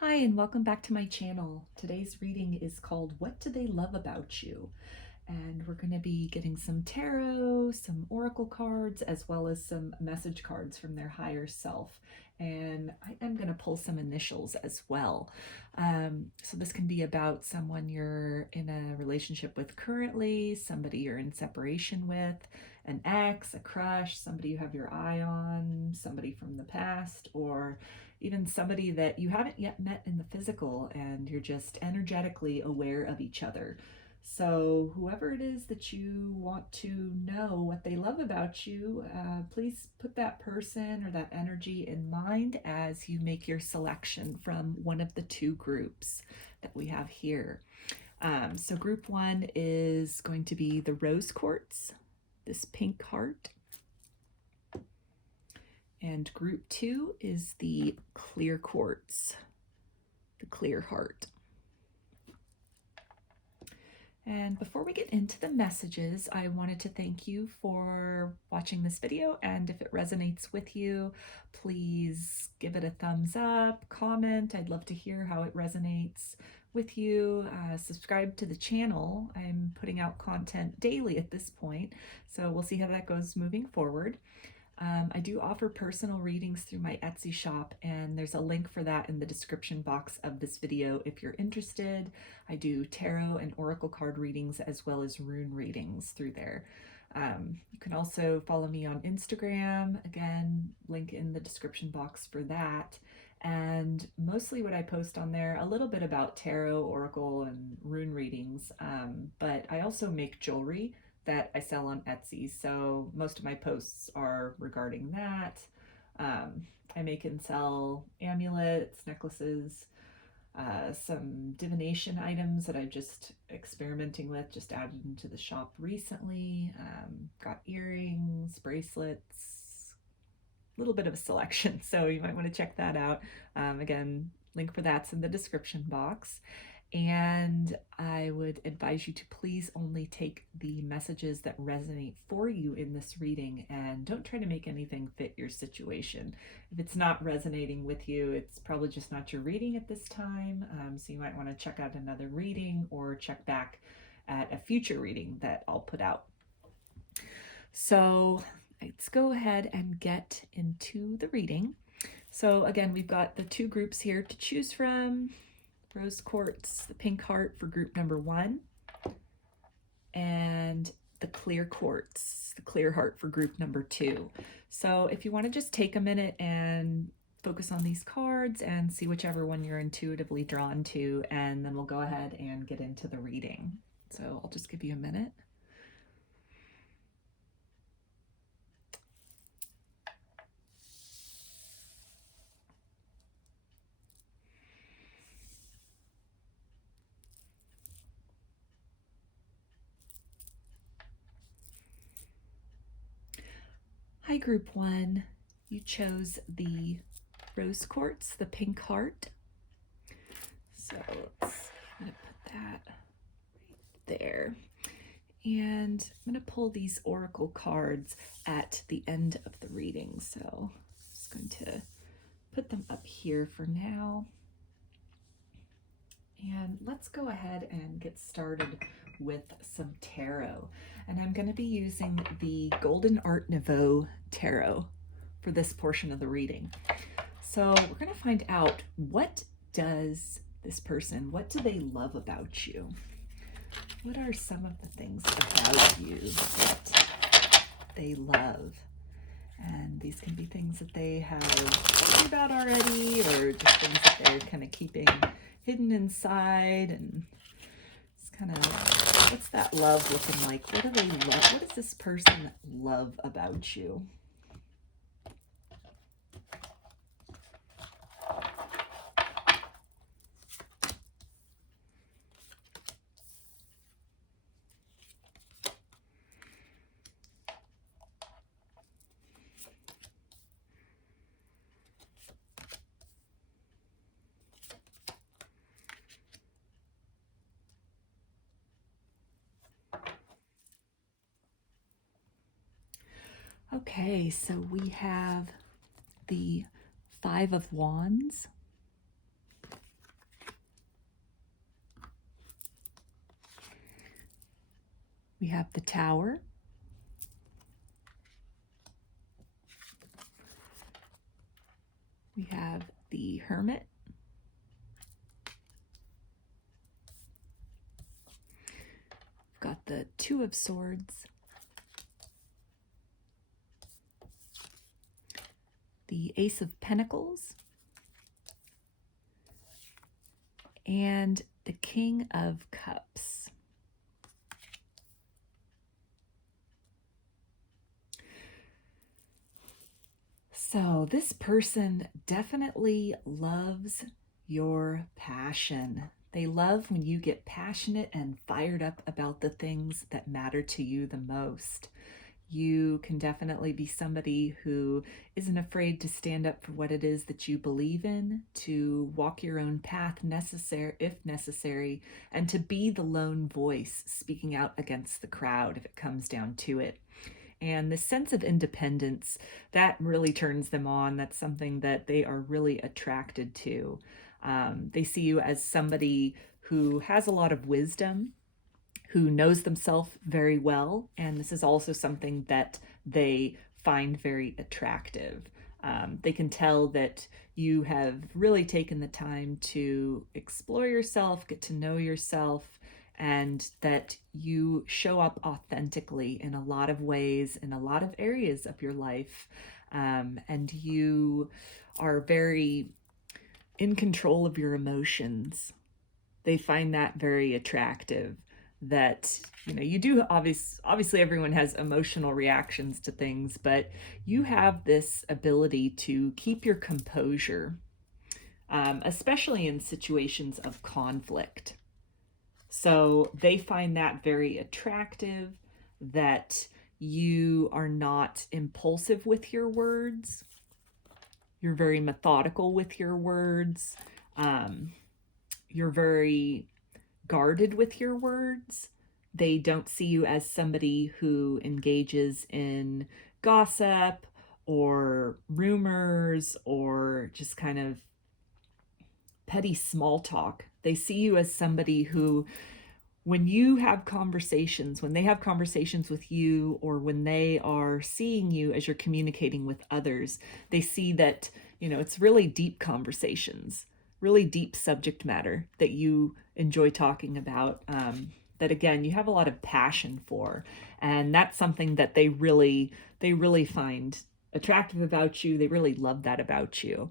Hi, and welcome back to my channel. Today's reading is called What Do They Love About You? And we're going to be getting some tarot, some oracle cards, as well as some message cards from their higher self. And I am going to pull some initials as well. So this can be about someone you're in a relationship with currently, somebody you're in separation with, an ex, a crush, somebody you have your eye on, somebody from the past, or even somebody that you haven't yet met in the physical and you're just energetically aware of each other. So, whoever it is that you want to know what they love about you, please put that person or that energy in mind as you make your selection from one of the two groups that we have here. So, group one is going to be the rose quartz, this pink heart. And group two is the clear quartz, the clear heart. And before we get into the messages, I wanted to thank you for watching this video. And if it resonates with you, please give it a thumbs up, comment. I'd love to hear how it resonates with you. Subscribe to the channel. I'm putting out content daily at this point, so we'll see how that goes moving forward. I do offer personal readings through my Etsy shop, and there's a link for that in the description box of this video if you're interested. I do tarot and oracle card readings as well as rune readings through there. You can also follow me on Instagram, again, link in the description box for that. And mostly what I post on there, a little bit about tarot, oracle, and rune readings, but I also make jewelry that I sell on Etsy. So most of my posts are regarding that. I make and sell amulets, necklaces, some divination items that I'm just experimenting with, just added into the shop recently. Got earrings, bracelets, a little bit of a selection. So you might want to check that out. Again, link for that's in the description box. And I would advise you to please only take the messages that resonate for you in this reading, and don't try to make anything fit your situation. If it's not resonating with you, it's probably just not your reading at this time. So you might want to check out another reading or check back at a future reading that I'll put out. So let's go ahead and get into the reading. So again, we've got the two groups here to choose from. Rose quartz, the pink heart for group number one, and the clear quartz, the clear heart for group number two. So if you want to just take a minute and focus on these cards and see whichever one you're intuitively drawn to, and then we'll go ahead and get into the reading. So I'll just give you a minute. Hi, group one. You chose the rose quartz, the pink heart. So I'm going to put that right there. And I'm going to pull these oracle cards at the end of the reading. So I'm just going to put them up here for now. And let's go ahead and get started with some tarot. And I'm going to be using the Golden Art Nouveau tarot for this portion of the reading. So we're going to find out, what does this person, what do they love about you? What are some of the things about you that they love? And these can be things that they have told you about already, or just things that they're kind of keeping hidden inside. And it's kind of, what's that love looking like? What do they love? What does this person love about you? Okay, so we have the Five of Wands, We have the Tower. We have the Hermit. We've got the Two of Swords. The Ace of Pentacles. And the King of Cups. So this person definitely loves your passion. They love when you get passionate and fired up about the things that matter to you the most. You can definitely be somebody who isn't afraid to stand up for what it is that you believe in, to walk your own path if necessary, and to be the lone voice speaking out against the crowd if it comes down to it. And the sense of independence, that really turns them on. That's something that they are really attracted to. They see you as somebody who has a lot of wisdom, who knows themselves very well. And this is also something that they find very attractive. They can tell that you have really taken the time to explore yourself, get to know yourself, and that you show up authentically in a lot of ways, in a lot of areas of your life. And you are very in control of your emotions. They find that very attractive. That, you know, you do obviously everyone has emotional reactions to things, but you have this ability to keep your composure, especially in situations of conflict. So they find that very attractive, that you are not impulsive with your words. You're very methodical with your words. You're very guarded with your words. They don't see you as somebody who engages in gossip or rumors or just kind of petty small talk. They see you as somebody who, when you have conversations, when they have conversations with you, or when they are seeing you as you're communicating with others, they see that, you know, it's really deep conversations, really deep subject matter that you enjoy talking about, that again, you have a lot of passion for. And that's something that they really find attractive about you. They really love that about you.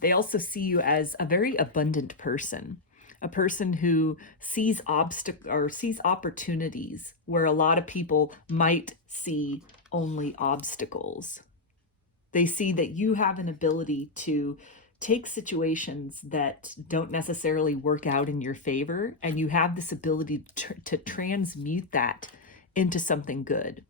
They also see you as a very abundant person, a person who sees opportunities where a lot of people might see only obstacles. They see that you have an ability to take situations that don't necessarily work out in your favor, and you have this ability to transmute that into something good,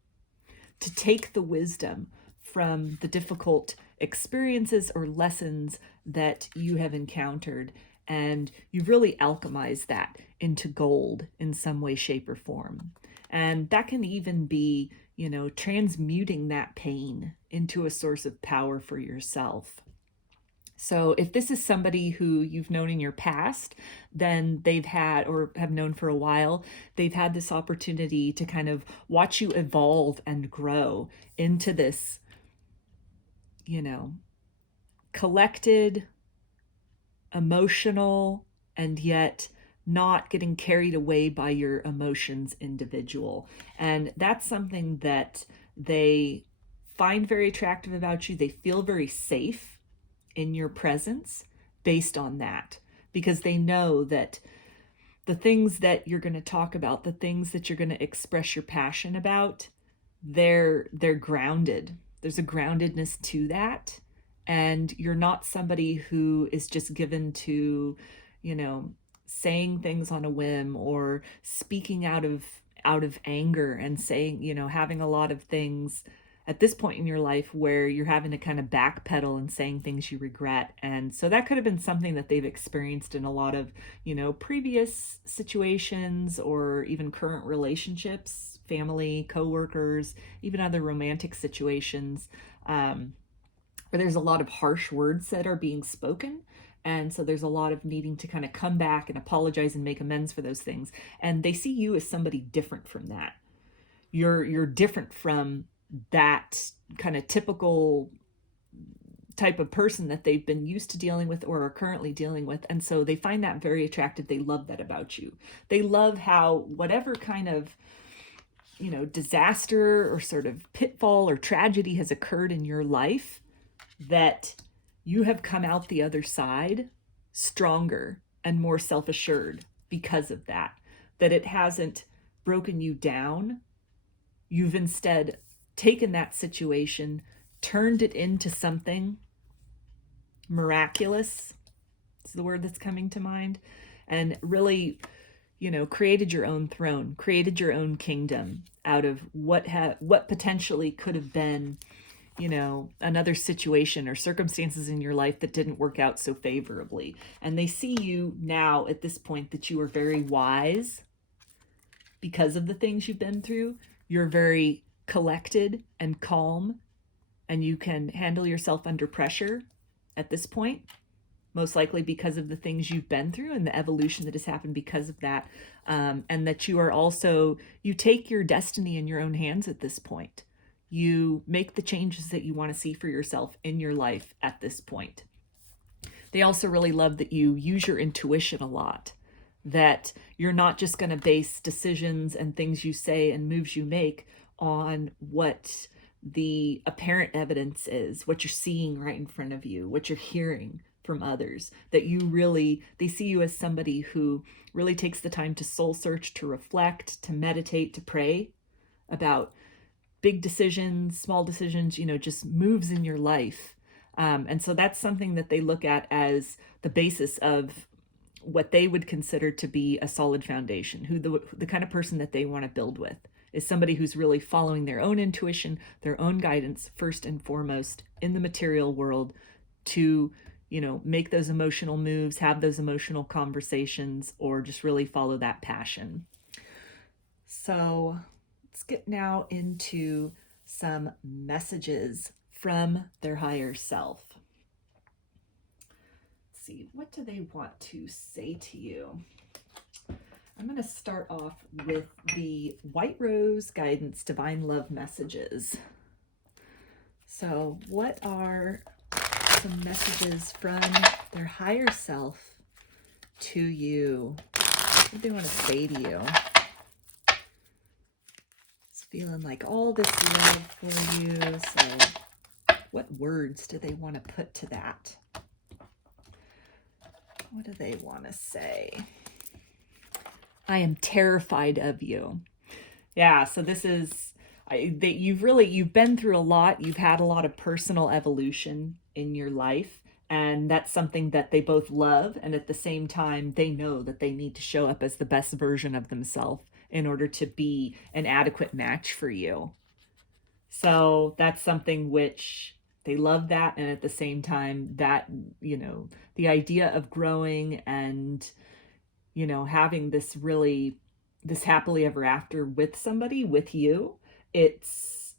to take the wisdom from the difficult experiences or lessons that you have encountered, and you've really alchemized that into gold in some way, shape, or form. And that can even be, you know, transmuting that pain into a source of power for yourself. So if this is somebody who you've known in your past, then they've had, or have known for a while, they've had this opportunity to kind of watch you evolve and grow into this, you know, collected, emotional, and yet not getting carried away by your emotions individual. And that's something that they find very attractive about you. They feel very safe in your presence based on that, because they know that the things that you're going to talk about, the things that you're going to express your passion about, they're grounded. There's a groundedness to that. And you're not somebody who is just given to, you know, saying things on a whim or speaking out of anger and saying, you know, having a lot of things at this point in your life where you're having to kind of backpedal and saying things you regret. And so that could have been something that they've experienced in a lot of, you know, previous situations or even current relationships, family, coworkers, even other romantic situations, where there's a lot of harsh words that are being spoken. And so there's a lot of needing to kind of come back and apologize and make amends for those things. And they see you as somebody different from that. you're different from that kind of typical type of person that they've been used to dealing with or are currently dealing with. And so they find that very attractive. They love that about you. They love how whatever kind of, disaster or sort of pitfall or tragedy has occurred in your life, that you have come out the other side stronger and more self-assured because of that, that it hasn't broken you down. You've instead taken that situation, turned it into something miraculous, is the word that's coming to mind, and really, created your own throne, created your own kingdom out of what potentially could have been, another situation or circumstances in your life that didn't work out so favorably. And they see you now at this point that you are very wise because of the things you've been through. You're very collected and calm, and you can handle yourself under pressure at this point, most likely because of the things you've been through and the evolution that has happened because of that. And that you take your destiny in your own hands at this point. You make the changes that you want to see for yourself in your life at this point. They also really love that you use your intuition a lot, that you're not just going to base decisions and things you say and moves you make on what the apparent evidence is, what you're seeing right in front of you, what you're hearing from others, that they see you as somebody who really takes the time to soul search, to reflect, to meditate, to pray about big decisions, small decisions, just moves in your life. And so that's something that they look at as the basis of what they would consider to be a solid foundation, who the kind of person that they want to build with is somebody who's really following their own intuition, their own guidance, first and foremost in the material world, to, make those emotional moves, have those emotional conversations, or just really follow that passion. So let's get now into some messages from their higher self. Let's see, what do they want to say to you? I'm going to start off with the White Rose Guidance Divine Love Messages. So what are some messages from their higher self to you? What do they want to say to you? It's feeling like all this love for you. So what words do they want to put to that? What do they want to say? I am terrified of you. Yeah, so this is, you've been through a lot. You've had a lot of personal evolution in your life. And that's something that they both love. And at the same time, they know that they need to show up as the best version of themselves in order to be an adequate match for you. So that's something which they love that. And at the same time, that, the idea of growing and having this happily ever after with somebody, with you, it's,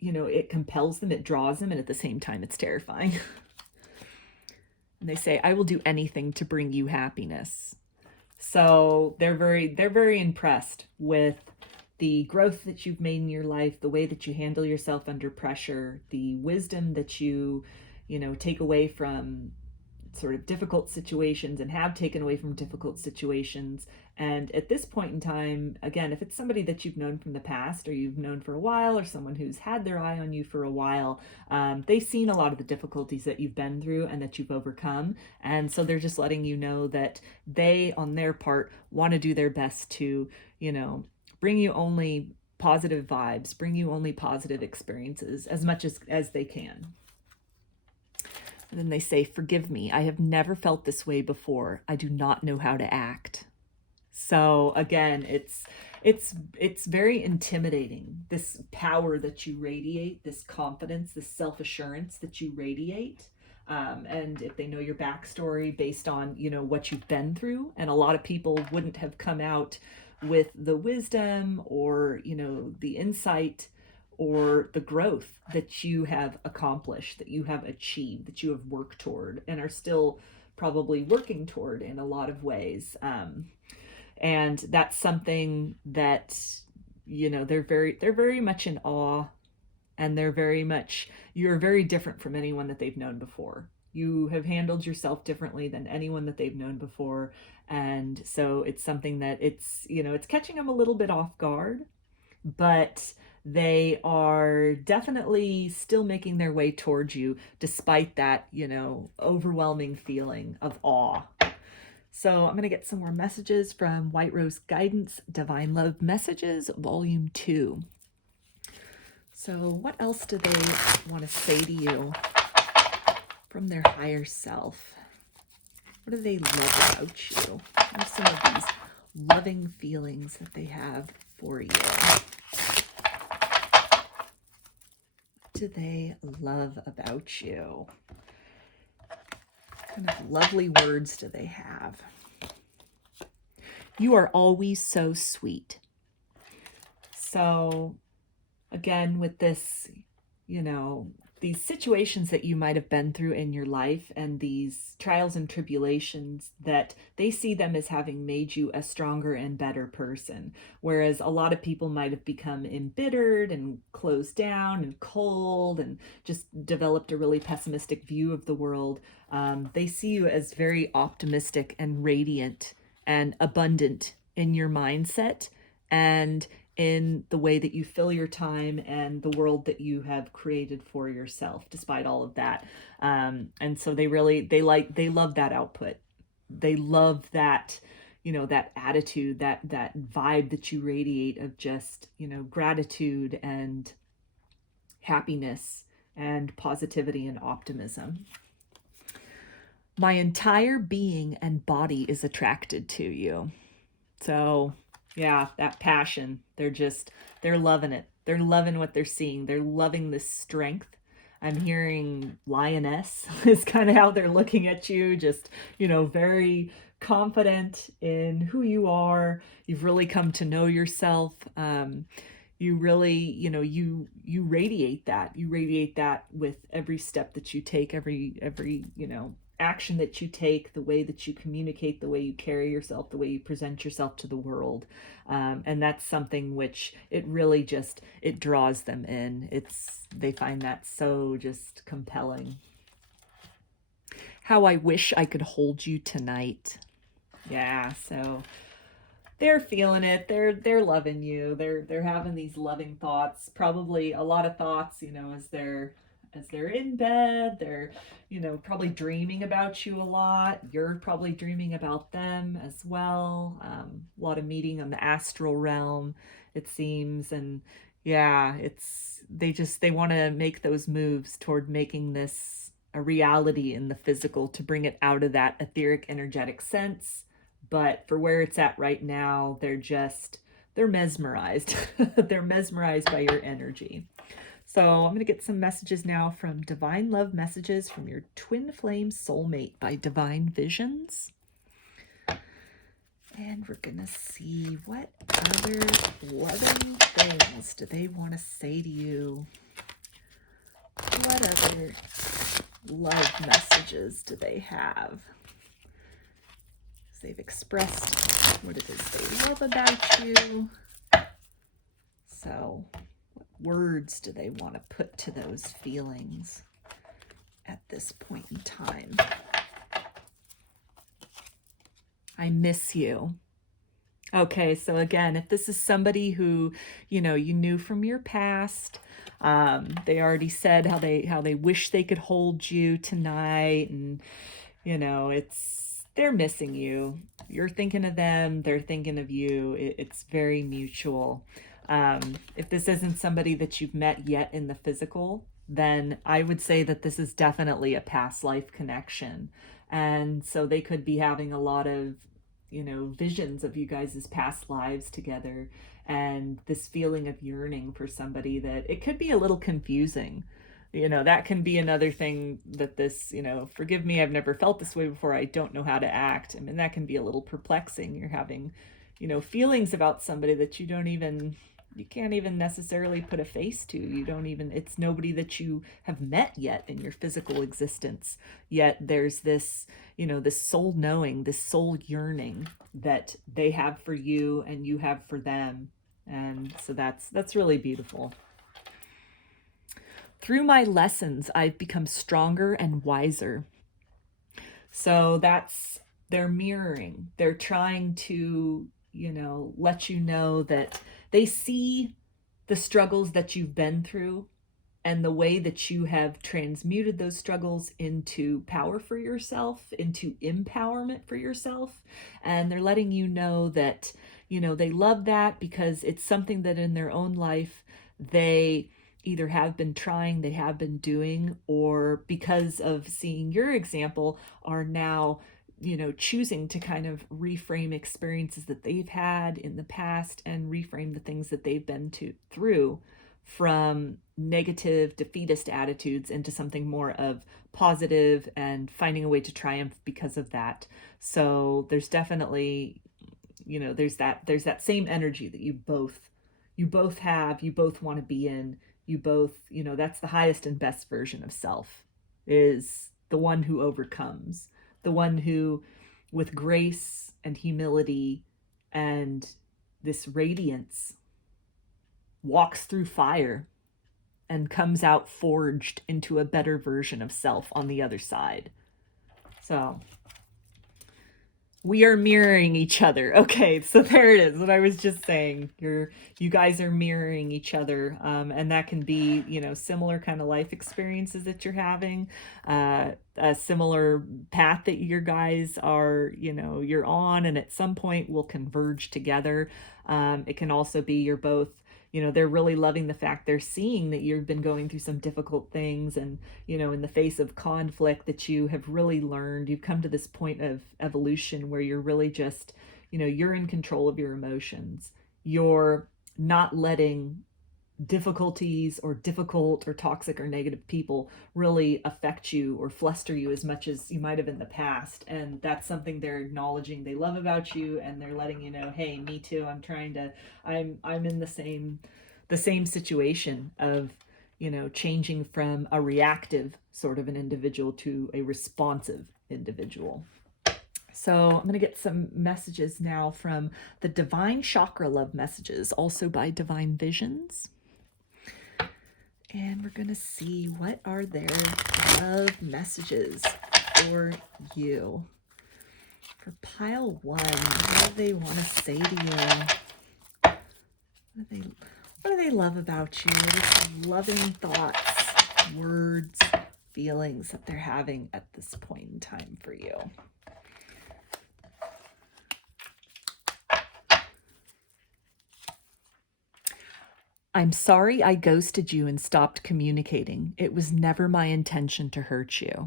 it compels them, it draws them, and at the same time, it's terrifying. And they say, I will do anything to bring you happiness. So they're very impressed with the growth that you've made in your life, the way that you handle yourself under pressure, the wisdom that you take away from sort of difficult situations and have taken away from difficult situations. And at this point in time, again, if it's somebody that you've known from the past or you've known for a while, or someone who's had their eye on you for a while, they've seen a lot of the difficulties that you've been through and that you've overcome. And so they're just letting you know that they, on their part, want to do their best to, bring you only positive vibes, bring you only positive experiences as much as they can. And then they say, forgive me. I have never felt this way before. I do not know how to act. So again, it's very intimidating, this power that you radiate, this confidence, this self-assurance that you radiate. And if they know your backstory based on, what you've been through, and a lot of people wouldn't have come out with the wisdom or, the insight or the growth that you have accomplished, that you have achieved, that you have worked toward and are still probably working toward in a lot of ways. And that's something that you know, they're very much in awe, and you're very different from anyone that they've known before. You have handled yourself differently than anyone that they've known before. And so it's something that it's catching them a little bit off guard, but they are definitely still making their way towards you despite that, overwhelming feeling of awe. So I'm going to get some more messages from White Rose Guidance, Divine Love Messages, Volume 2. So what else do they want to say to you from their higher self? What do they love about you? What are some of these loving feelings that they have for you? What do they love about you? What kind of lovely words do they have? You are always so sweet. So again, with this, these situations that you might have been through in your life and these trials and tribulations, that they see them as having made you a stronger and better person. Whereas a lot of people might have become embittered and closed down and cold and just developed a really pessimistic view of the world. They see you as very optimistic and radiant and abundant in your mindset and in the way that you fill your time and the world that you have created for yourself, despite all of that. And so they love that output. They love that, that attitude, that vibe that you radiate of just, gratitude and happiness and positivity and optimism. My entire being and body is attracted to you. So yeah, that passion, they're loving it. They're loving what they're seeing. They're loving this strength. I'm hearing lioness is kind of how they're looking at you, just, very confident in who you are. You've really come to know yourself. You really, you radiate that. You radiate that with every step that you take, every, action that you take, the way that you communicate, the way you carry yourself, the way you present yourself to the world. And that's something which it really it draws them in. They find that so just compelling. How I wish I could hold you tonight. Yeah, so they're feeling it. They're loving you. They're having these loving thoughts, probably a lot of thoughts, as they're in bed. They're, probably dreaming about you a lot. You're probably dreaming about them as well. A lot of meeting on the astral realm, it seems. And yeah, they want to make those moves toward making this a reality in the physical, to bring it out of that etheric, energetic sense. But for where it's at right now, they're mesmerized. They're mesmerized by your energy. So I'm going to get some messages now from Divine Love Messages from your Twin Flame Soulmate by Divine Visions. And we're going to see what other loving things do they want to say to you. What other love messages do they have? They've expressed what it is they love about you. So what words do they want to put to those feelings at this point in time? I miss you. Okay, so again, if this is somebody who, you knew from your past, they already said how they wish they could hold you tonight, and they're missing you. You're thinking of them, they're thinking of you. It's very mutual. If this isn't somebody that you've met yet in the physical, then I would say that this is definitely a past life connection. And so they could be having a lot of, visions of you guys' past lives together, and this feeling of yearning for somebody that it could be a little confusing. That can be another thing that this, forgive me, I've never felt this way before, I don't know how to act. I mean, that can be a little perplexing. You're having, feelings about somebody that you can't even necessarily put a face to. It's nobody that you have met yet in your physical existence. Yet there's this, this soul knowing, this soul yearning that they have for you and you have for them. And so that's really beautiful. Through my lessons, I've become stronger and wiser. So they're mirroring. They're trying to, let you know that they see the struggles that you've been through and the way that you have transmuted those struggles into power for yourself, into empowerment for yourself. And they're letting you know that, they love that because it's something that in their own life they either have been trying, they have been doing, or because of seeing your example are now choosing to kind of reframe experiences that they've had in the past and reframe the things that they've been through from negative defeatist attitudes into something more of positive and finding a way to triumph because of that. So there's definitely, there's that same energy that you both have, you both want to be in, you both, that's the highest and best version of self, is the one who overcomes, the one who, with grace and humility and this radiance, walks through fire and comes out forged into a better version of self on the other side. So we are mirroring each other. Okay, so there it is. What I was just saying. You guys are mirroring each other, and that can be, similar kind of life experiences that you're having, a similar path that your guys are, you're on, and at some point will converge together. It can also be you're both, they're really loving the fact they're seeing that you've been going through some difficult things, and, in the face of conflict, that you have really learned, you've come to this point of evolution where you're really just, you're in control of your emotions. You're not letting difficulties or difficult or toxic or negative people really affect you or fluster you as much as you might have in the past. And that's something they're acknowledging they love about you, and they're letting you know, hey, me too, I'm in the same situation of, changing from a reactive sort of an individual to a responsive individual. So I'm going to get some messages now from the Divine Chakra Love Messages, also by Divine Visions. And we're going to see what are their love messages for you. For pile 1, what do they want to say to you? What do they love about you? What are some loving thoughts, words, feelings that they're having at this point in time for you? I'm sorry I ghosted you and stopped communicating. It was never my intention to hurt you.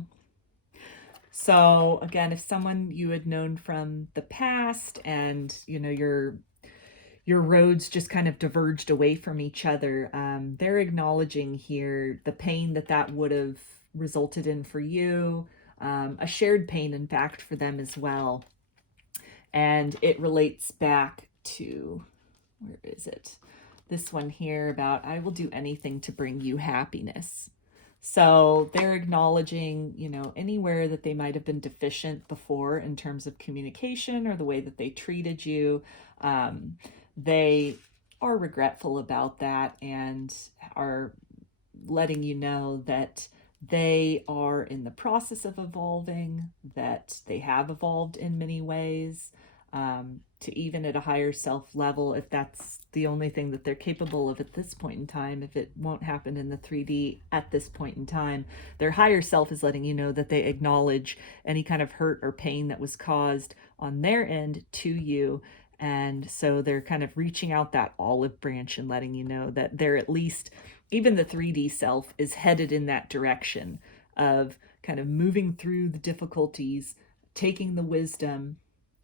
So again, if someone you had known from the past and, your roads just kind of diverged away from each other, they're acknowledging here the pain that would have resulted in for you, a shared pain, in fact, for them as well. And it relates back to, where is it? This one here about, I will do anything to bring you happiness. So they're acknowledging, anywhere that they might have been deficient before in terms of communication or the way that they treated you. They are regretful about that and are letting you know that they are in the process of evolving, that they have evolved in many ways, to even at a higher self level, if that's the only thing that they're capable of at this point in time, if it won't happen in the 3D at this point in time, their higher self is letting you know that they acknowledge any kind of hurt or pain that was caused on their end to you. And so they're kind of reaching out that olive branch and letting you know that they're at least, even the 3D self is headed in that direction of kind of moving through the difficulties, taking the wisdom,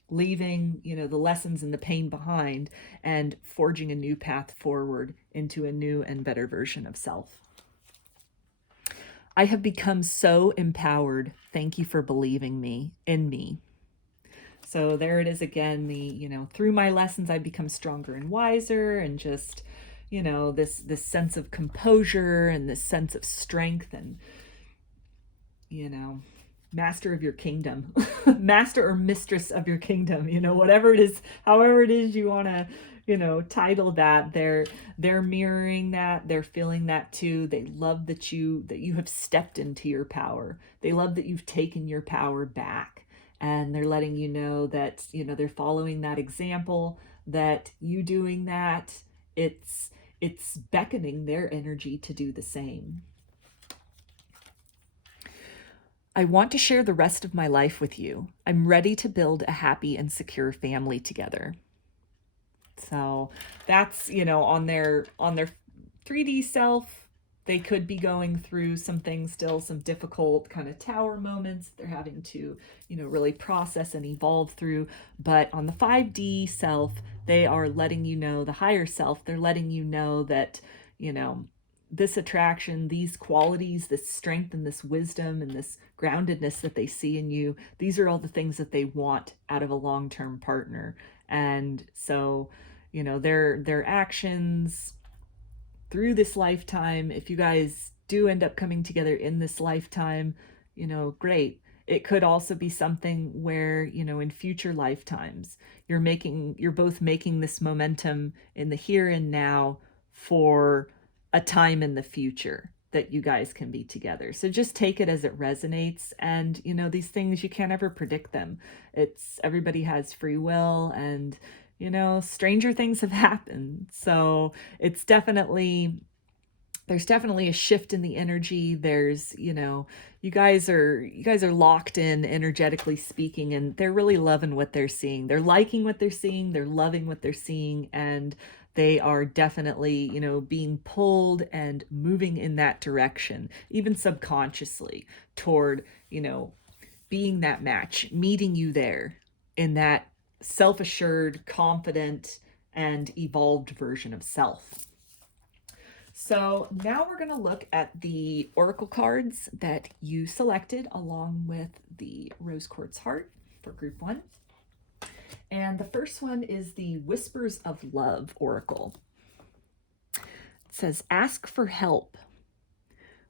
leaving, the lessons and the pain behind, and forging a new path forward into a new and better version of self. I have become so empowered. Thank you for believing in me. So there it is again, the, through my lessons, I've become stronger and wiser, and just, this sense of composure and this sense of strength and, master of your kingdom, master or mistress of your kingdom, whatever it is, however it is you want to, title that. They're mirroring that. They're feeling that too. They love that you have stepped into your power. They love that you've taken your power back. And they're letting you know that, they're following that example, that you doing that, it's beckoning their energy to do the same. I want to share the rest of my life with you. I'm ready to build a happy and secure family together. So that's, on their 3D self, they could be going through some things still, some difficult kind of tower moments they're having to, really process and evolve through. But on the 5D self, they are letting you know, the higher self, they're letting you know that, this attraction, these qualities, this strength and this wisdom and this groundedness that they see in you, these are all the things that they want out of a long-term partner. And so, their actions through this lifetime, if you guys do end up coming together in this lifetime, great. It could also be something where, in future lifetimes, you're both making this momentum in the here and now for a time in the future that you guys can be together. So just take it as it resonates. And, these things, you can't ever predict them. Everybody has free will, and, stranger things have happened. So there's definitely a shift in the energy. There's, you guys are locked in energetically speaking, and they're really loving what they're seeing. They're liking what they're seeing. They're loving what they're seeing. And they are definitely, being pulled and moving in that direction, even subconsciously, toward, being that match, meeting you there in that self-assured, confident, and evolved version of self. So now we're going to look at the oracle cards that you selected along with the rose quartz heart for group 1. And the first one is the Whispers of Love oracle. It says, ask for help.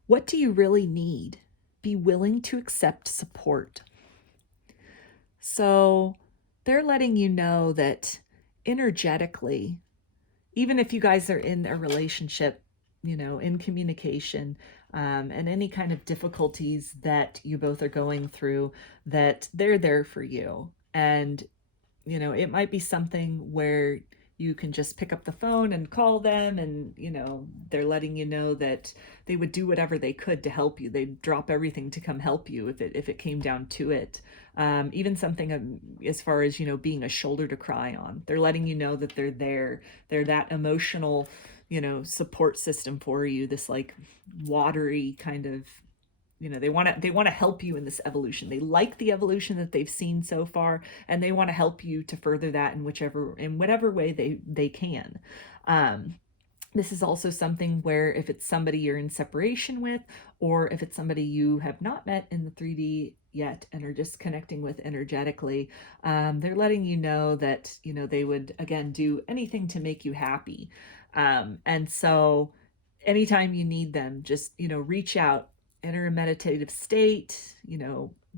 What do you really need? Be willing to accept support. So they're letting you know that energetically, even if you guys are in a relationship, in communication, and any kind of difficulties that you both are going through, that they're there for you. And it might be something where you can just pick up the phone and call them, and, they're letting you know that they would do whatever they could to help you. They'd drop everything to come help you if it came down to it. Even something as far as, being a shoulder to cry on. They're letting you know that they're there. They're that emotional, support system for you, this like watery kind of, they want to help you in this evolution. They like the evolution that they've seen so far, and they want to help you to further that in whatever way they can. This is also something where if it's somebody you're in separation with, or if it's somebody you have not met in the 3D yet and are just connecting with energetically, they're letting you know that, they would, again, do anything to make you happy. And so anytime you need them, just, reach out, enter a meditative state,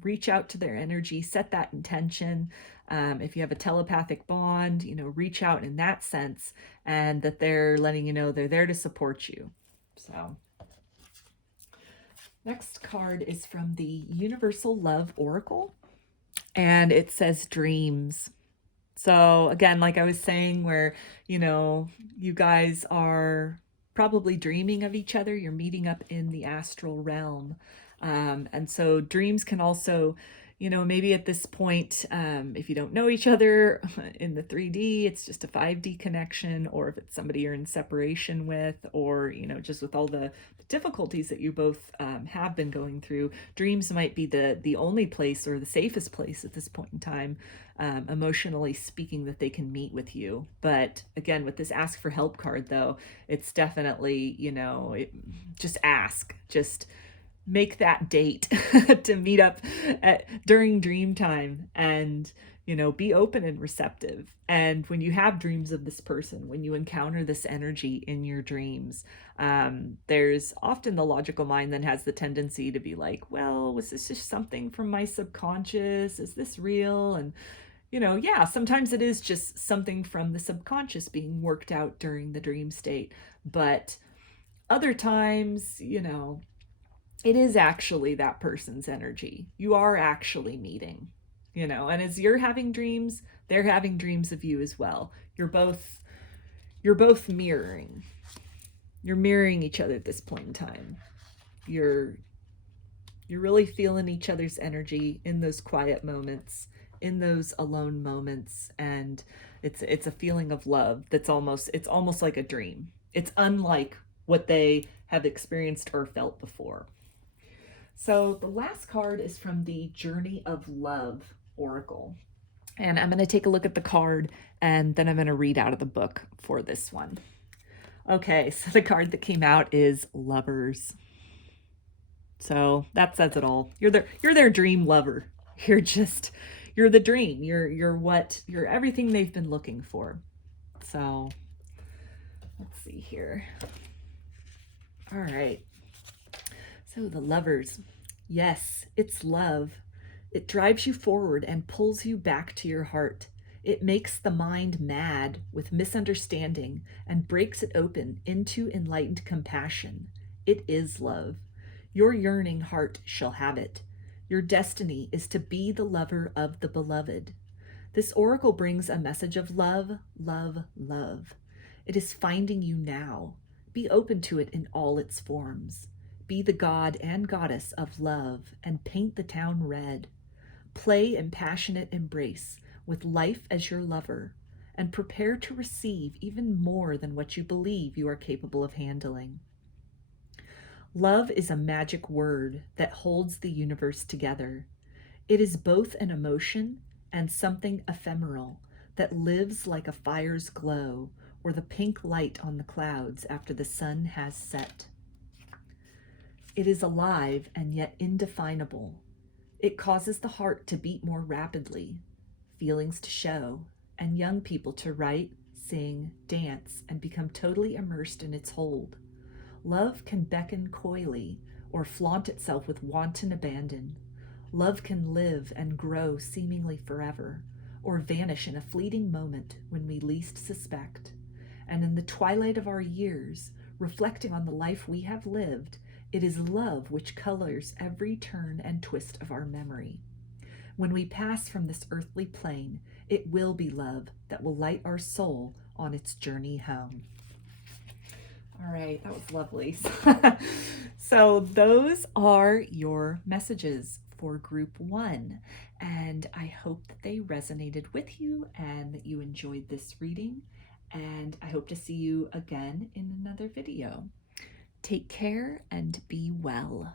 reach out to their energy, set that intention. If you have a telepathic bond, reach out in that sense, and that they're letting you know they're there to support you. So next card is from the Universal Love Oracle, and it says dreams. So again, like I was saying, where, you guys are probably dreaming of each other. You're meeting up in the astral realm. And so dreams can also, maybe at this point, if you don't know each other in the 3D, it's just a 5D connection, or if it's somebody you're in separation with, or, just with all the difficulties that you both have been going through, dreams might be the only place or the safest place at this point in time, emotionally speaking, that they can meet with you. But again, with this ask for help card, though, it's definitely, just ask, just make that date to meet up during dream time, and be open and receptive. And when you have dreams of this person, when you encounter this energy in your dreams, there's often the logical mind then has the tendency to be like, well, was this just something from my subconscious? Is this real? And you know, yeah, sometimes it is just something from the subconscious being worked out during the dream state. But other times, you know, it is actually that person's energy. You are actually meeting, you know, and as you're having dreams, they're having dreams of you as well. You're both mirroring. You're mirroring each other at this point in time. You're really feeling each other's energy in those quiet moments, in those alone moments, and it's a feeling of love that's almost like a dream. It's unlike what they have experienced or felt before. So the last card is from the Journey of Love Oracle. And I'm going to take a look at the card and then I'm going to read out of the book for this one. Okay, so the card that came out is Lovers. So that says it all. You're their dream lover. You're the dream. You're everything they've been looking for. So let's see here. All right. So the Lovers. Yes, it's love. It drives you forward and pulls you back to your heart. It makes the mind mad with misunderstanding and breaks it open into enlightened compassion. It is love. Your yearning heart shall have it. Your destiny is to be the lover of the beloved. This oracle brings a message of love, love, love. It is finding you now. Be open to it in all its forms. Be the god and goddess of love and paint the town red. Play in passionate embrace with life as your lover and prepare to receive even more than what you believe you are capable of handling. Love is a magic word that holds the universe together. It is both an emotion and something ephemeral that lives like a fire's glow or the pink light on the clouds after the sun has set. It is alive and yet indefinable. It causes the heart to beat more rapidly, feelings to show, and young people to write, sing, dance, and become totally immersed in its hold. Love can beckon coyly or flaunt itself with wanton abandon. Love can live and grow seemingly forever, or vanish in a fleeting moment when we least suspect. And in the twilight of our years, reflecting on the life we have lived, it is love which colors every turn and twist of our memory. When we pass from this earthly plane, it will be love that will light our soul on its journey home. All right, that was lovely. So those are your messages for group 1, and I hope that they resonated with you and that you enjoyed this reading, and I hope to see you again in another video. Take care and be well.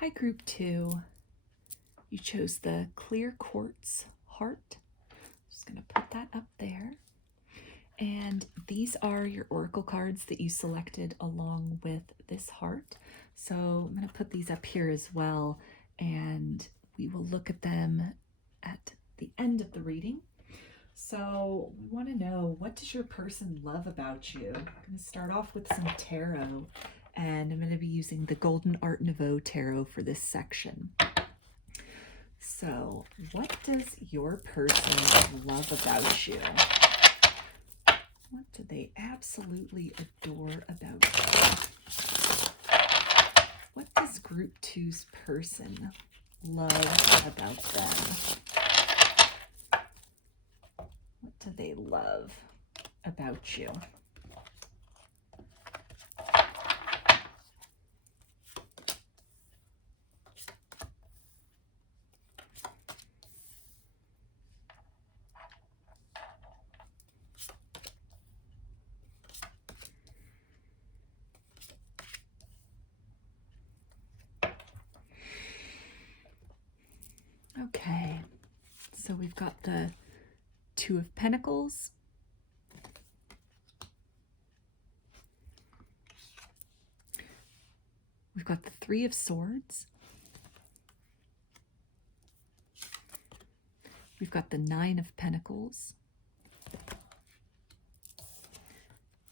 Hi, group 2. You chose the clear quartz heart. Just going to put that up there. And these are your oracle cards that you selected along with this heart. So I'm going to put these up here as well, and we will look at them at the end of the reading. So we want to know, what does your person love about you? I'm going to start off with some tarot, and I'm going to be using the Golden Art Nouveau tarot for this section. So what does your person love about you? What do they absolutely adore about you? What does group two's person love about them? What do they love about you? Okay, so we've got the Two of Pentacles, we've got the Three of Swords, we've got the Nine of Pentacles,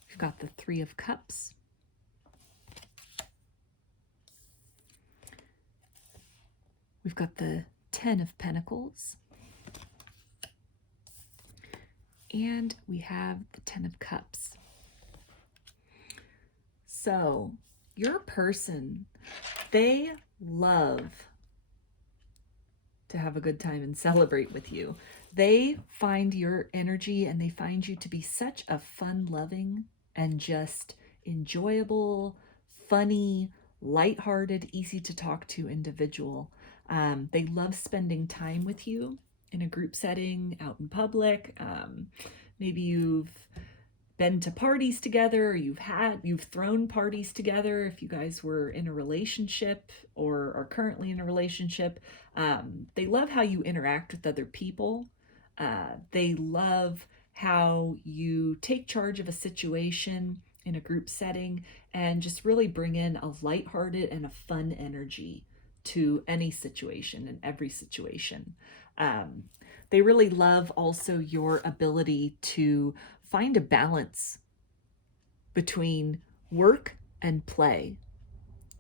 we've got the Three of Cups, we've got the Ten of Pentacles, and we have the Ten of Cups. So your person, they love to have a good time and celebrate with you. They find your energy and they find you to be such a fun-loving and just enjoyable, funny, lighthearted, easy to talk to individual. They love spending time with you in a group setting, out in public. Maybe you've been to parties together, or you've thrown parties together if you guys were in a relationship or are currently in a relationship. They love how you interact with other people. They love how you take charge of a situation in a group setting and just really bring in a lighthearted and a fun energy to any situation and every situation. They really love also your ability to find a balance between work and play,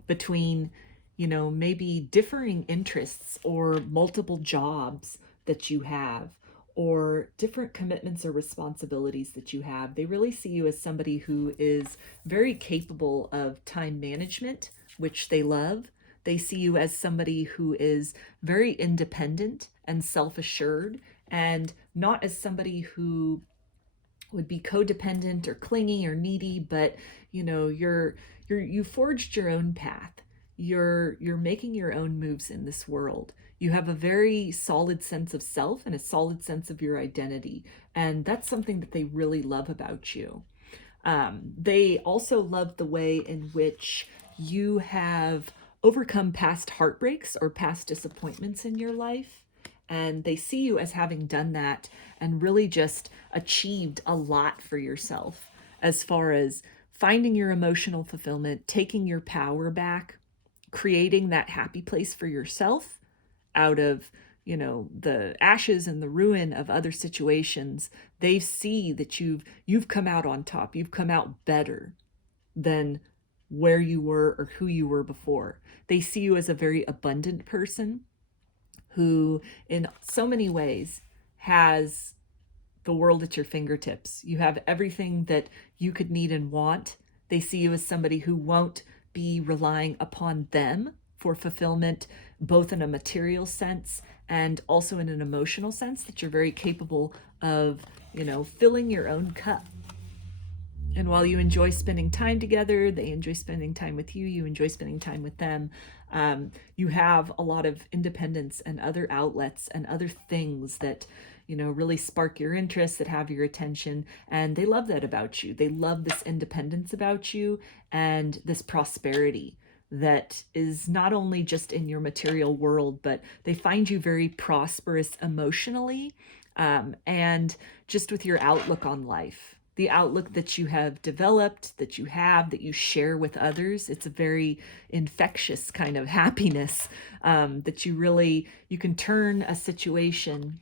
between, maybe differing interests or multiple jobs that you have, or different commitments or responsibilities that you have. They really see you as somebody who is very capable of time management, which they love. They see you as somebody who is very independent and self-assured, and not as somebody who would be codependent or clingy or needy, but you forged your own path. You're making your own moves in this world. You have a very solid sense of self and a solid sense of your identity, and that's something that they really love about you. They also love the way in which you have overcome past heartbreaks or past disappointments in your life. And they see you as having done that and really just achieved a lot for yourself as far as finding your emotional fulfillment, taking your power back, creating that happy place for yourself out of, the ashes and the ruin of other situations. They see that you've come out on top. You've come out better than where you were or who you were before. They see you as a very abundant person who in so many ways has the world at your fingertips. You have everything that you could need and want. They see you as somebody who won't be relying upon them for fulfillment, both in a material sense and also in an emotional sense, that you're very capable of, filling your own cup. And while you enjoy spending time together, they enjoy spending time with you, you enjoy spending time with them. You have a lot of independence and other outlets and other things that, really spark your interest, that have your attention. And they love that about you. They love this independence about you and this prosperity that is not only just in your material world, but they find you very prosperous emotionally, and just with your outlook on life. The outlook that you have developed, that you share with others. It's a very infectious kind of happiness, that you can turn a situation.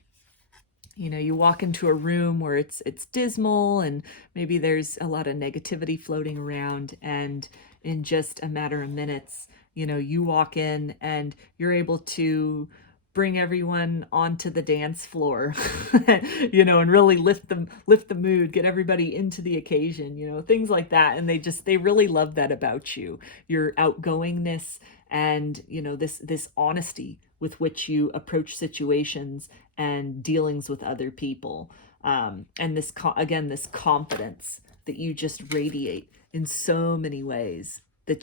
You walk into a room where it's dismal and maybe there's a lot of negativity floating around, and in just a matter of minutes, you walk in and you're able to bring everyone onto the dance floor, you know, and really lift the mood, get everybody into the occasion, you know, things like that. And they really love that about you, your outgoingness and, you know, this honesty with which you approach situations and dealings with other people. And again, this confidence that you just radiate in so many ways, that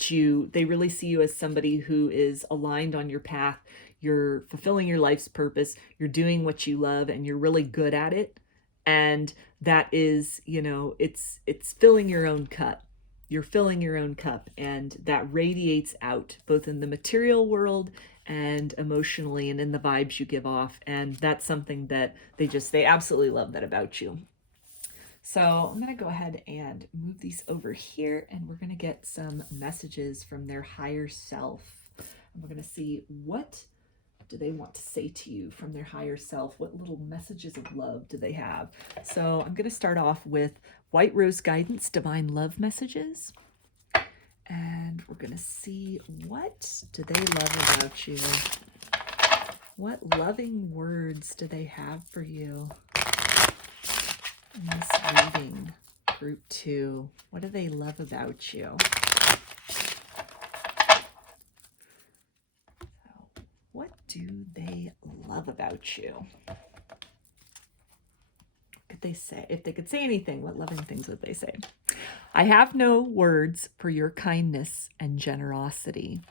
they really see you as somebody who is aligned on your path. You're fulfilling your life's purpose. You're doing what you love and you're really good at it. And that is, you know, it's filling your own cup. You're filling your own cup, and that radiates out both in the material world and emotionally and in the vibes you give off. And that's something that they absolutely love that about you. So I'm going to go ahead and move these over here, and we're going to get some messages from their higher self. And we're going to see, what do they want to say to you from their higher self? What little messages of love do they have? So I'm going to start off with White Rose Guidance Divine Love Messages. And we're going to see, what do they love about you? What loving words do they have for you? In this reading, group 2, what do they love about you? So, what do they love about you? What could they say? If they could say anything, what loving things would they say? I have no words for your kindness and generosity.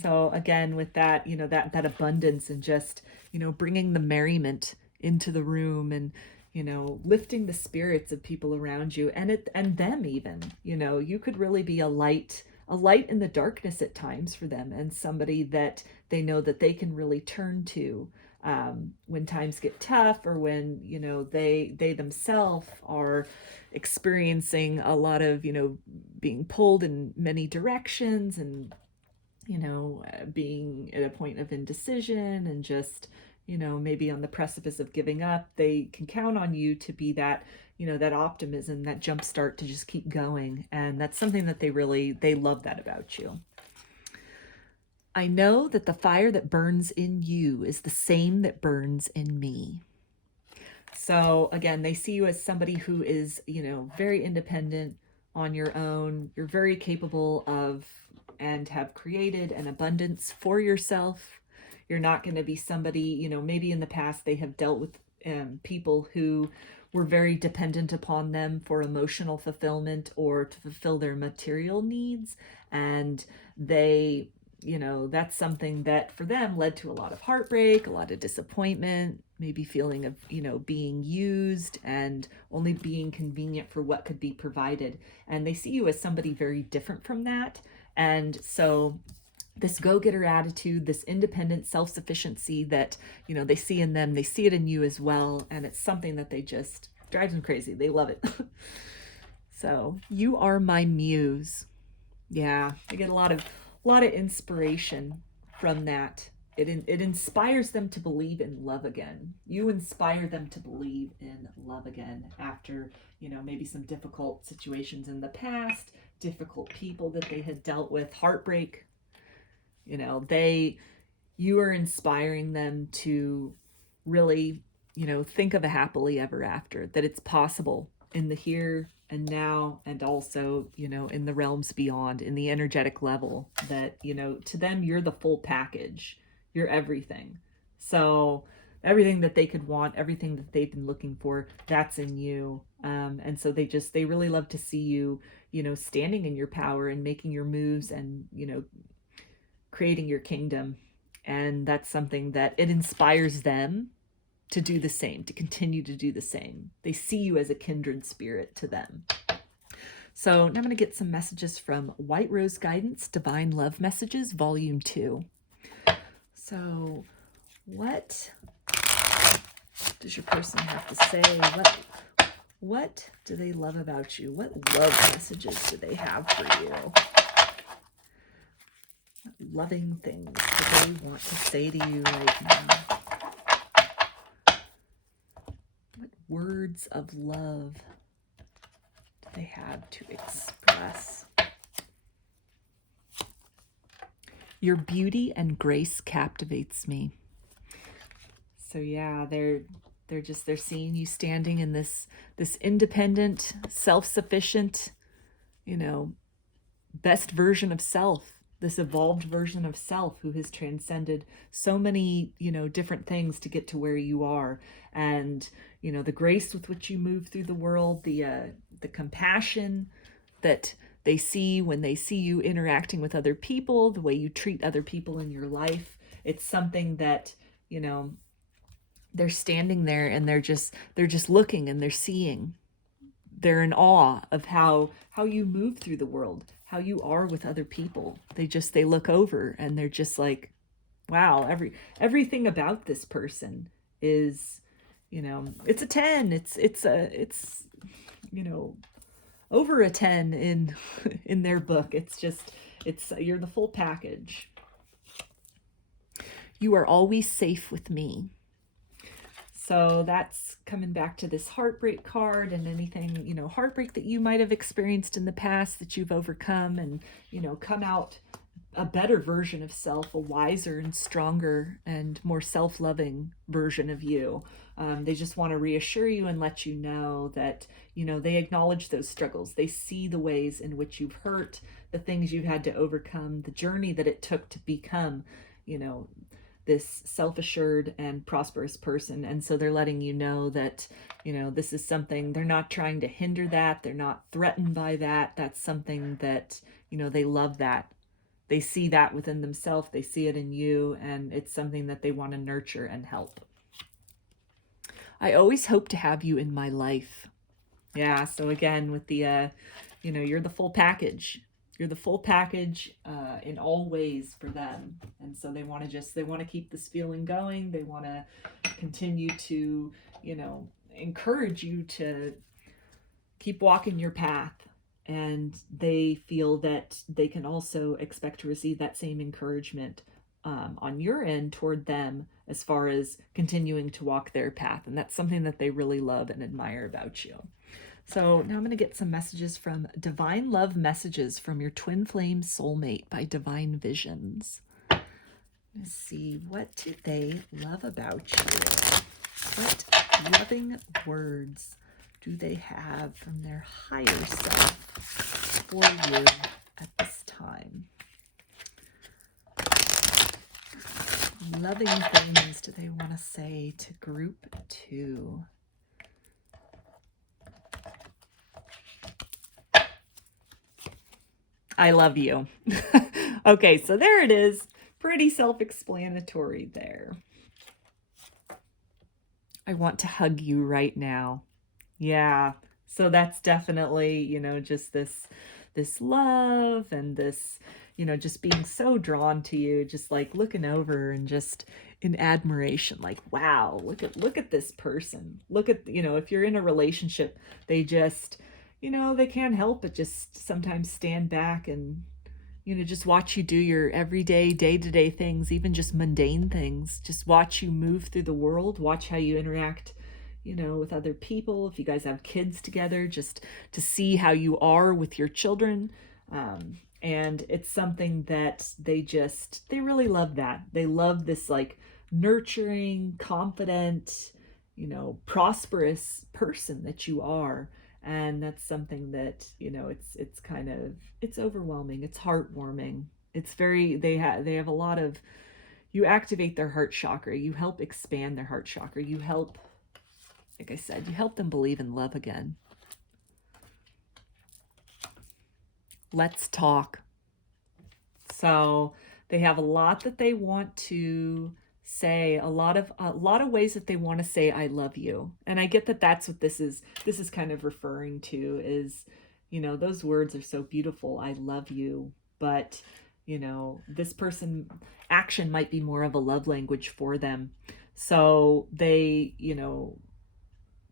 So again, with that, you know, that abundance and just, you know, bringing the merriment into the room and, you know, lifting the spirits of people around you and them even, you know, you could really be a light in the darkness at times for them, and somebody that they know that they can really turn to when times get tough, or when, you know, they themselves are experiencing a lot of, you know, being pulled in many directions, and, you know, being at a point of indecision and just, you know, maybe on the precipice of giving up. They can count on you to be that, you know, that optimism, that jump start to just keep going. And that's something that they love that about you. I know that the fire that burns in you is the same that burns in me. So again, they see you as somebody who is, you know, very independent on your own. You're very capable of and have created an abundance for yourself. You're not going to be somebody, you know, maybe in the past they have dealt with people who were very dependent upon them for emotional fulfillment or to fulfill their material needs. And they, you know, that's something that for them led to a lot of heartbreak, a lot of disappointment, maybe feeling of, you know, being used and only being convenient for what could be provided. And they see you as somebody very different from that. And so this go-getter attitude, this independent self-sufficiency that, you know, they see in them, they see it in you as well. And it's something that they just drives them crazy. They love it. So you are my muse. Yeah, I get a lot of inspiration from that. It inspires them to believe in love again. You inspire them to believe in love again after, you know, maybe some difficult situations in the past, difficult people that they had dealt with, heartbreak. You know, you are inspiring them to really, you know, think of a happily ever after, that it's possible in the here and now, and also, you know, in the realms beyond, in the energetic level, that, you know, to them, you're the full package. You're everything. So everything that they could want, everything that they've been looking for, that's in you. And so they really love to see you, you know, standing in your power and making your moves and, you know, creating your kingdom. And that's something that it inspires them to do the same, to continue to do the same. They see you as a kindred spirit to them. So now I'm going to get some messages from White Rose Guidance, Divine Love Messages, Volume 2. So what does your person have to say? What do they love about you? What love messages do they have for you? What loving things do they want to say to you right now? What words of love do they have to express? Your beauty and grace captivates me. So yeah, they're seeing you standing in this independent, self-sufficient, you know, best version of self, this evolved version of self who has transcended so many, different things to get to where you are. And, the grace with which you move through the world, the compassion that they see when they see you interacting with other people, the way you treat other people in your life. It's something that, they're standing there and they're just looking and they're seeing. They're in awe of how you move through the world, how you are with other people. They look over and they're just like, wow, everything about this person is, it's a 10. It's over a 10 in in their book. You're the full package. You are always safe with me. So that's coming back to this heartbreak card and anything, heartbreak that you might have experienced in the past that you've overcome and, come out a better version of self, a wiser and stronger and more self-loving version of you. They just want to reassure you and let you know that, they acknowledge those struggles. They see the ways in which you've hurt, the things you've had to overcome, the journey that it took to become, this self-assured and prosperous person. And so they're letting you know that, this is something, they're not trying to hinder that. They're not threatened by that. That's something that, they love that. They see that within themselves. They see it in you, and it's something that they want to nurture and help. I always hope to have you in my life. Yeah. So again, with the, you're the full package. You're the full package in all ways for them. And so they want to keep this feeling going. They want to continue to, encourage you to keep walking your path. And they feel that they can also expect to receive that same encouragement on your end toward them as far as continuing to walk their path. And that's something that they really love and admire about you. So now I'm going to get some messages from Divine Love Messages from Your Twin Flame Soulmate by Divine Visions. Let's see, what do they love about you? What loving words do they have from their higher self for you at this time? Loving things do they want to say to group 2? I love you. Okay, so there it is. Pretty self-explanatory there. I want to hug you right now. Yeah, so that's definitely, just this love and this, just being so drawn to you, just like looking over and just in admiration, like, wow, look at this person. Look at, if you're in a relationship, they just, they can't help but just sometimes stand back and, just watch you do your everyday, day-to-day things, even just mundane things. Just watch you move through the world, watch how you interact, with other people. If you guys have kids together, just to see how you are with your children. And it's something that they really love that. They love this like nurturing, confident, prosperous person that you are. And that's something that, it's overwhelming. It's heartwarming. It's very, they have a lot of, you activate their heart chakra. You help expand their heart chakra. You help, like I said, you help them believe in love again. Let's talk. So they have a lot that they want to say, a lot of ways that they want to say I love you. And I get that that's what this is kind of referring to is, those words are so beautiful. I love you. But, this person action might be more of a love language for them. So they,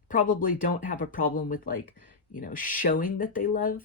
probably don't have a problem with like, showing that they love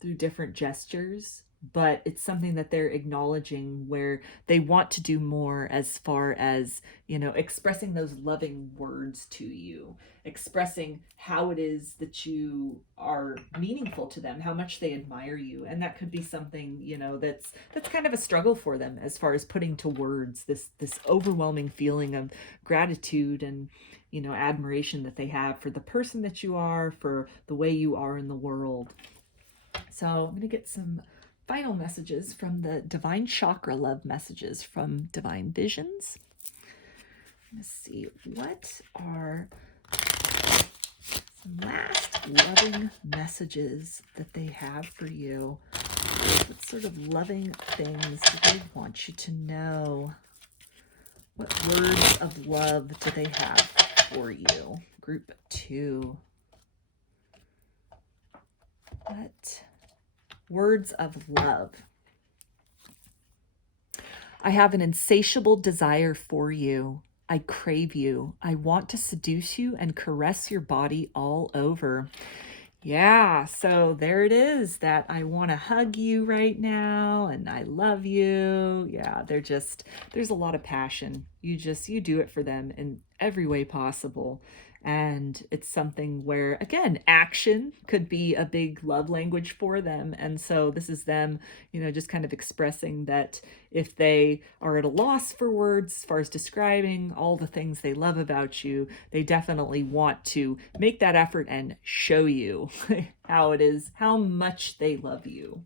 through different gestures. but it's something that they're acknowledging where they want to do more as far as, expressing those loving words to you, expressing how it is that you are meaningful to them, how much they admire you. And that could be something, that's kind of a struggle for them as far as putting to words this overwhelming feeling of gratitude and, admiration that they have for the person that you are, for the way you are in the world. So I'm going to get some final messages from the Divine Chakra Love messages from Divine Visions. Let's see, what are some last loving messages that they have for you? What sort of loving things do they want you to know? What words of love do they have for you? Group 2. What words of love? I have an insatiable desire for you. I crave you. I want to seduce you and caress your body all over. Yeah, so there it is, that I want to hug you right now and I love you. Yeah, there's a lot of passion. You do it for them in every way possible. And it's something where, again, action could be a big love language for them. And so this is them, just kind of expressing that if they are at a loss for words as far as describing all the things they love about you, they definitely want to make that effort and show you how it is, how much they love you.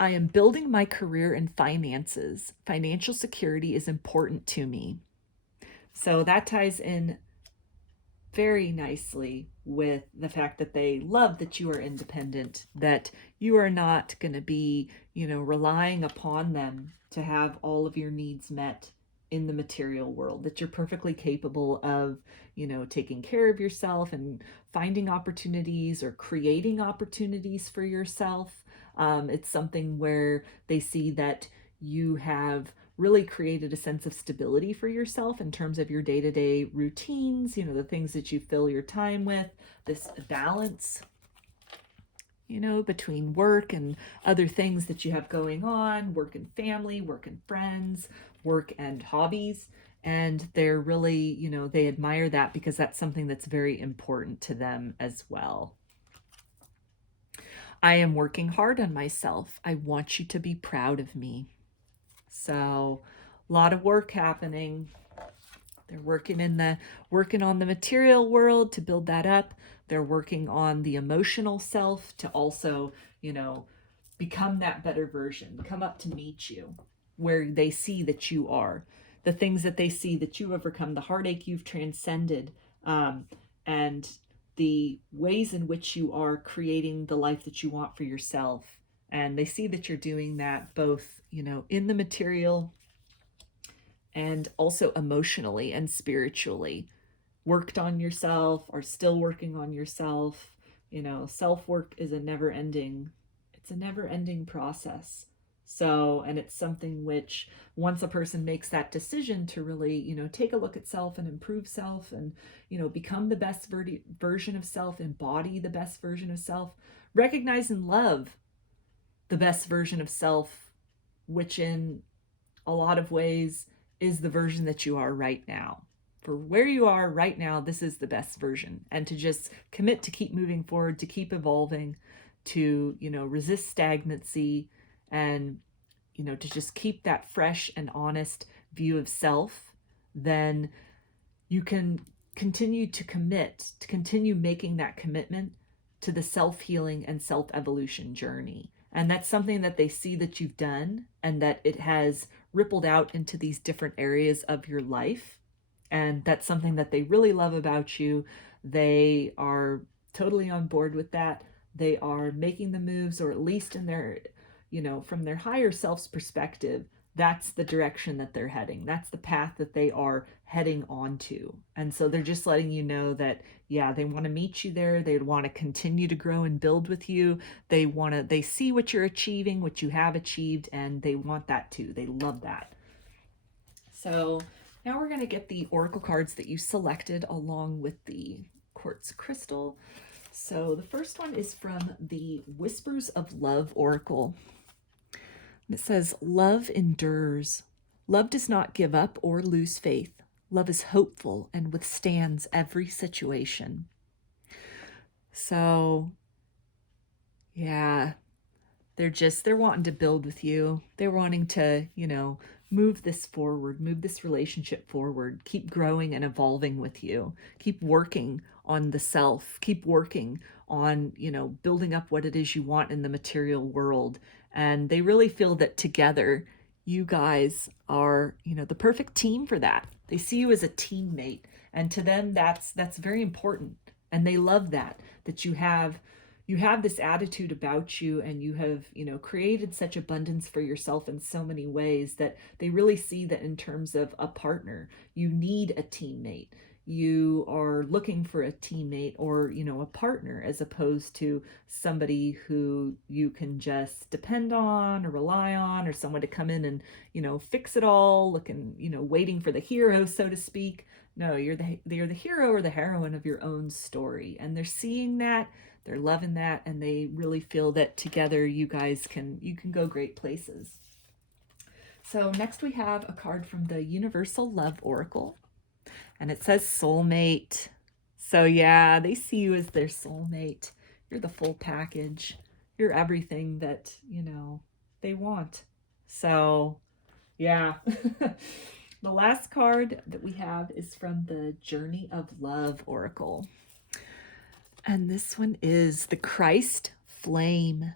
I am building my career in finances. Financial security is important to me. So that ties in very nicely with the fact that they love that you are independent, that you are not going to be, relying upon them to have all of your needs met in the material world, that you're perfectly capable of, taking care of yourself and finding opportunities or creating opportunities for yourself. It's something where they see that you have really created a sense of stability for yourself in terms of your day-to-day routines, the things that you fill your time with, this balance, between work and other things that you have going on, work and family, work and friends, work and hobbies. And they're really, they admire that because that's something that's very important to them as well. I am working hard on myself. I want you to be proud of me. So a lot of work happening. They're working on the material world to build that up. They're working on the emotional self to also, become that better version, come up to meet you where they see that you are, the things that they see that you've overcome, the heartache you've transcended, and the ways in which you are creating the life that you want for yourself. And they see that you're doing that both, in the material and also emotionally and spiritually. Worked on yourself, are still working on yourself. Self-work is a never-ending process. So, and it's something which once a person makes that decision to really, take a look at self and improve self and, become the best version of self, embody the best version of self, recognize and love the best version of self, which in a lot of ways is the version that you are right now. For where you are right now, this is the best version. And to just commit to keep moving forward, to keep evolving, to, resist stagnancy, and, to just keep that fresh and honest view of self, then you can continue to continue making that commitment to the self-healing and self-evolution journey. And that's something that they see that you've done and that it has rippled out into these different areas of your life. And that's something that they really love about you. They are totally on board with that. They are making the moves, or at least in their, from their higher self's perspective, that's the direction that they're heading. That's the path that they are heading onto. And so they're just letting you know that, yeah, they want to meet you there. They want to continue to grow and build with you. They see what you're achieving, what you have achieved, and they want that too. They love that. So now we're going to get the oracle cards that you selected along with the quartz crystal. So the first one is from the Whispers of Love Oracle. It says, love endures. Love does not give up or lose faith. Love is hopeful and withstands every situation. So, yeah, they're wanting to build with you. They're wanting to, move this forward, move this relationship forward, keep growing and evolving with you, keep working on the self, keep working on, building up what it is you want in the material world. And they really feel that together, you guys are, the perfect team for that. They see you as a teammate. And to them, that's very important. And they love that you have this attitude about you, and you have, created such abundance for yourself in so many ways that they really see that in terms of a partner. You need a teammate. You are looking for a teammate or, a partner, as opposed to somebody who you can just depend on or rely on, or someone to come in and, fix it all, looking, waiting for the hero, so to speak. No, you're the hero or the heroine of your own story. And they're seeing that, they're loving that, and they really feel that together you can go great places. So next we have a card from the Universal Love Oracle, and it says soulmate. So yeah, they see you as their soulmate. You're the full package. You're everything that, they want. So yeah. The last card that we have is from the Journey of Love Oracle. And this one is the Christ Flame.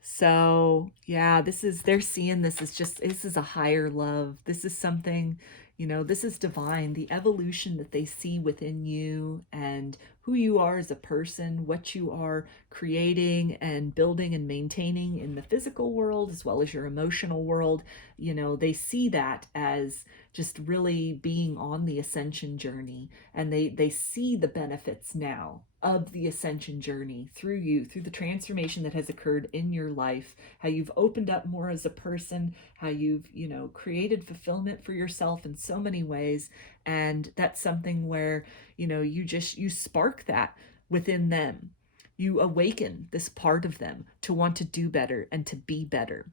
So yeah, they're seeing this is a higher love. This is something, this is divine, the evolution that they see within you and who you are as a person, what you are creating and building and maintaining in the physical world, as well as your emotional world. They see that as just really being on the ascension journey, and they see the benefits now of the ascension journey through you, through the transformation that has occurred in your life, how you've opened up more as a person, how you've, created fulfillment for yourself in so many ways. And that's something where, you spark that within them. You awaken this part of them to want to do better and to be better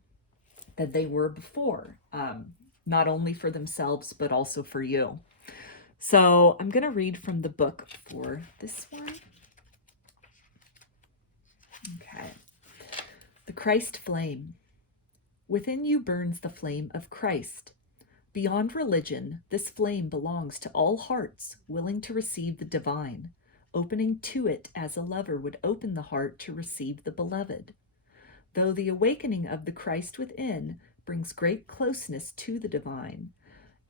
than they were before, not only for themselves, but also for you. So I'm going to read from the book for this one. Okay. The Christ Flame. Within you burns the flame of Christ. Beyond religion, this flame belongs to all hearts willing to receive the divine, opening to it as a lover would open the heart to receive the beloved. Though the awakening of the Christ within brings great closeness to the divine,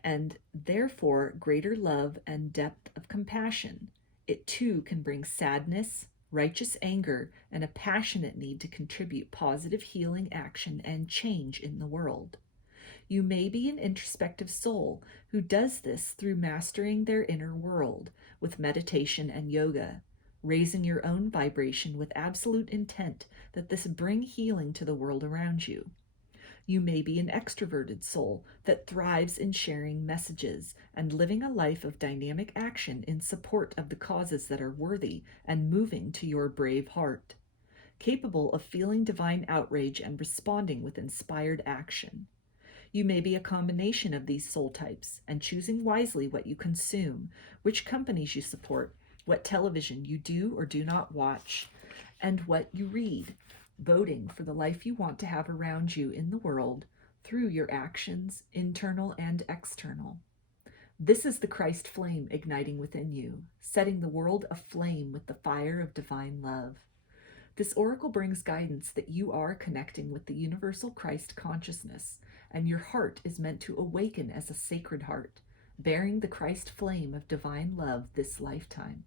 and therefore greater love and depth of compassion, it too can bring sadness, righteous anger, and a passionate need to contribute positive healing action and change in the world. You may be an introspective soul who does this through mastering their inner world with meditation and yoga, raising your own vibration with absolute intent that this bring healing to the world around you. You may be an extroverted soul that thrives in sharing messages and living a life of dynamic action in support of the causes that are worthy and moving to your brave heart, capable of feeling divine outrage and responding with inspired action. You may be a combination of these soul types, and choosing wisely what you consume, which companies you support, what television you do or do not watch, and what you read, voting for the life you want to have around you in the world through your actions, internal and external. This is the Christ flame igniting within you, setting the world aflame with the fire of divine love. This oracle brings guidance that you are connecting with the universal Christ consciousness, and your heart is meant to awaken as a sacred heart, bearing the Christ flame of divine love this lifetime.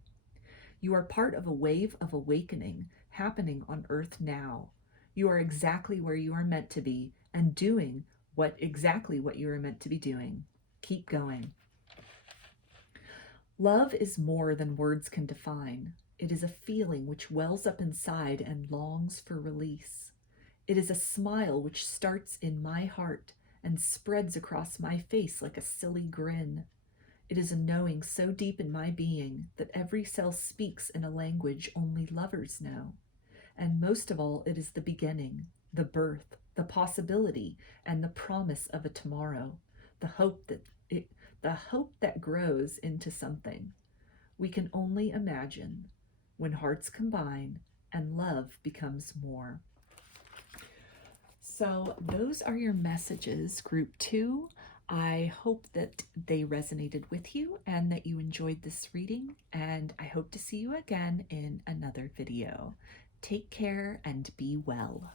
You are part of a wave of awakening happening on earth now. You are exactly where you are meant to be and doing exactly what you are meant to be doing. Keep going. Love is more than words can define. It is a feeling which wells up inside and longs for release. It is a smile which starts in my heart and spreads across my face like a silly grin. It is a knowing so deep in my being that every cell speaks in a language only lovers know. And most of all, it is the beginning, the birth, the possibility, and the promise of a tomorrow, the hope that the hope that grows into something we can only imagine when hearts combine and love becomes more. So those are your messages, group 2. I hope that they resonated with you and that you enjoyed this reading, and I hope to see you again in another video. Take care and be well.